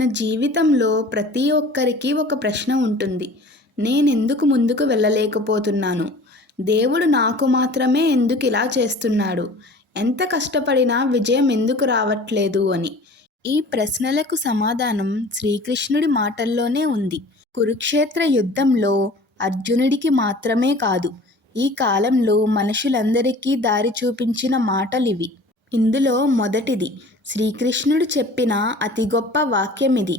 మన జీవితంలో ప్రతి ఒక్కరికి ఒక ప్రశ్న ఉంటుంది. నేనెందుకు ముందుకు వెళ్ళలేకపోతున్నాను? దేవుడు నాకు మాత్రమే ఎందుకు ఇలా చేస్తున్నాడు? ఎంత కష్టపడినా విజయం ఎందుకు రావట్లేదు అని. ఈ ప్రశ్నలకు సమాధానం శ్రీకృష్ణుడి మాటల్లోనే ఉంది. కురుక్షేత్ర యుద్ధంలో అర్జునుడికి మాత్రమే కాదు, ఈ కాలంలో మనుషులందరికీ దారి చూపించిన మాటలివి. ఇందులో మొదటిది శ్రీకృష్ణుడు చెప్పిన అతి గొప్ప వాక్యమిది.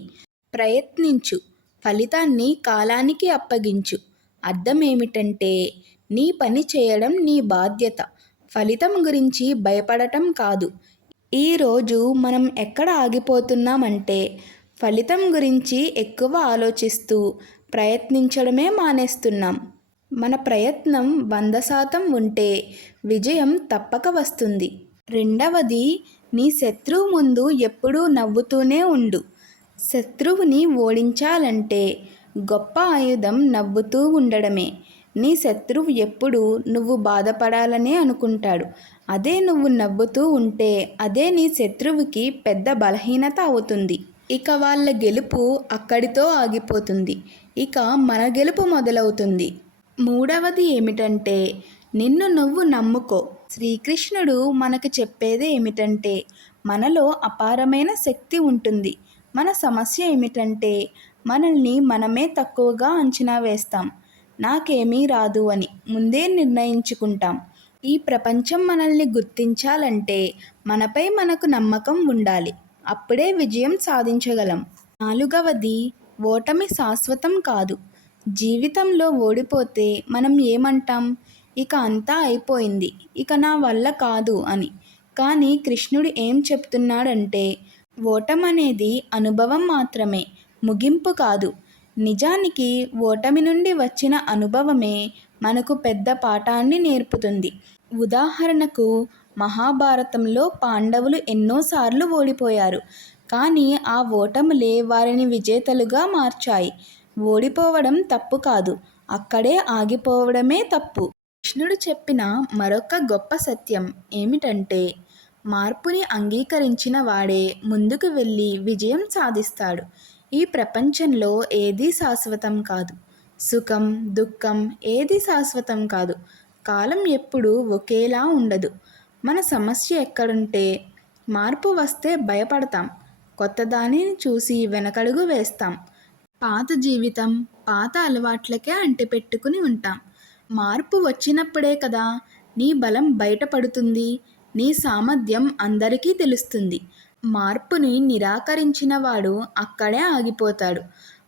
ప్రయత్నించు, ఫలితాన్ని కాలానికి అప్పగించు. అర్థమేమిటంటే, నీ పని చేయడం నీ బాధ్యత, ఫలితం గురించి భయపడటం కాదు. ఈరోజు మనం ఎక్కడ ఆగిపోతున్నామంటే, ఫలితం గురించి ఎక్కువ ఆలోచిస్తూ ప్రయత్నించడమే మానేస్తున్నాం. మన ప్రయత్నం 100% ఉంటే విజయం తప్పక వస్తుంది. రెండవది, నీ శత్రువు ముందు ఎప్పుడూ నవ్వుతూనే ఉండు. శత్రువుని ఓడించాలంటే గొప్ప ఆయుధం నవ్వుతూ ఉండడమే. నీ శత్రువు ఎప్పుడూ నువ్వు బాధపడాలనే అనుకుంటాడు. అదే నువ్వు నవ్వుతూ ఉంటే అదే నీ శత్రువుకి పెద్ద బలహీనత అవుతుంది. ఇక వాళ్ళ గెలుపు అక్కడితో ఆగిపోతుంది. ఇక మన గెలుపు మొదలవుతుంది. మూడవది ఏమిటంటే, నిన్ను నువ్వు నమ్ముకో. శ్రీకృష్ణుడు మనకు చెప్పేది ఏమిటంటే, మనలో అపారమైన శక్తి ఉంటుంది. మన సమస్య ఏమిటంటే, మనల్ని మనమే తక్కువగా అంచనా వేస్తాం. నాకేమీ రాదు అని ముందే నిర్ణయించుకుంటాం. ఈ ప్రపంచం మనల్ని గుర్తించాలంటే మనపై మనకు నమ్మకం ఉండాలి. అప్పుడే విజయం సాధించగలం. నాలుగవది, ఓటమి శాశ్వతం కాదు. జీవితంలో ఓడిపోతే మనం ఏమంటాం? ఇక అంతా అయిపోయింది, ఇక నా వల్ల కాదు అని. కానీ కృష్ణుడు ఏం చెప్తున్నాడంటే, ఓటమనేది అనుభవం మాత్రమే, ముగింపు కాదు. నిజానికి ఓటమి నుండి వచ్చిన అనుభవమే మనకు పెద్ద పాఠాన్ని నేర్పుతుంది. ఉదాహరణకు, మహాభారతంలో పాండవులు ఎన్నోసార్లు ఓడిపోయారు. కానీ ఆ ఓటములే వారిని విజేతలుగా మార్చాయి. ఓడిపోవడం తప్పు కాదు, అక్కడే ఆగిపోవడమే తప్పు. కృష్ణుడు చెప్పిన మరొక గొప్ప సత్యం ఏమిటంటే, మార్పుని అంగీకరించిన వాడే ముందుకు వెళ్ళి విజయం సాధిస్తాడు. ఈ ప్రపంచంలో ఏదీ శాశ్వతం కాదు. సుఖం, దుఃఖం ఏదీ శాశ్వతం కాదు. కాలం ఎప్పుడూ ఒకేలా ఉండదు. మన సమస్య ఎక్కడుంటే, మార్పు వస్తే భయపడతాం, కొత్త దానిని చూసి వెనకడుగు వేస్తాం. పాత జీవితం, పాత అలవాట్లకే అంటిపెట్టుకుని ఉంటాం. మార్పు వచ్చినప్పుడే కదా నీ బలం బయటపడుతుంది, నీ సామర్థ్యం అందరికీ తెలుస్తుంది. మార్పుని నిరాకరించిన వాడు అక్కడే ఆగిపోతాడు.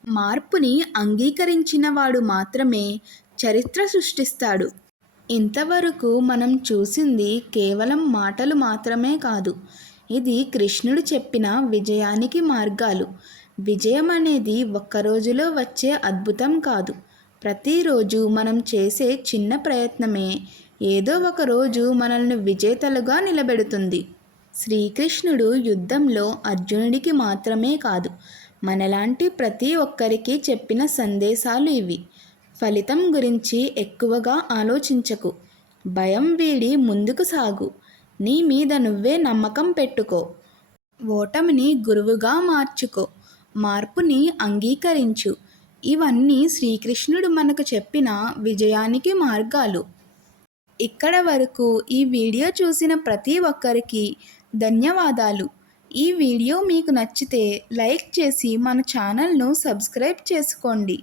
మార్పుని అంగీకరించిన వాడు మాత్రమే చరిత్ర సృష్టిస్తాడు. ఇంతవరకు మనం చూసింది కేవలం మాటలు మాత్రమే కాదు. ఇది కృష్ణుడు చెప్పిన విజయానికి మార్గాలు. విజయం అనేది ఒక్క రోజులో వచ్చే అద్భుతం కాదు. ప్రతిరోజు మనం చేసే చిన్న ప్రయత్నమే ఏదో ఒక రోజు మనల్ని విజేతలుగా నిలబెడుతుంది. శ్రీకృష్ణుడు యుద్ధంలో అర్జునుడికి మాత్రమే కాదు, మనలాంటి ప్రతి ఒక్కరికి చెప్పిన సందేశాలు ఇవి. ఫలితం గురించి ఎక్కువగా ఆలోచించకు. భయం వీడి ముందుకు సాగు. నీ మీద నువ్వే నమ్మకం పెట్టుకో. ఓటమిని గురువుగా మార్చుకో. మార్పుని అంగీకరించు. ఇవన్నీ శ్రీకృష్ణుడు మనకు చెప్పిన విజయానికి మార్గాలు. ఇక్కడ వరకు ఈ వీడియో చూసిన ప్రతి ఒక్కరికి ధన్యవాదాలు. ఈ వీడియో మీకు నచ్చితే లైక్ చేసి మన ఛానల్ను సబ్స్క్రైబ్ చేసుకోండి.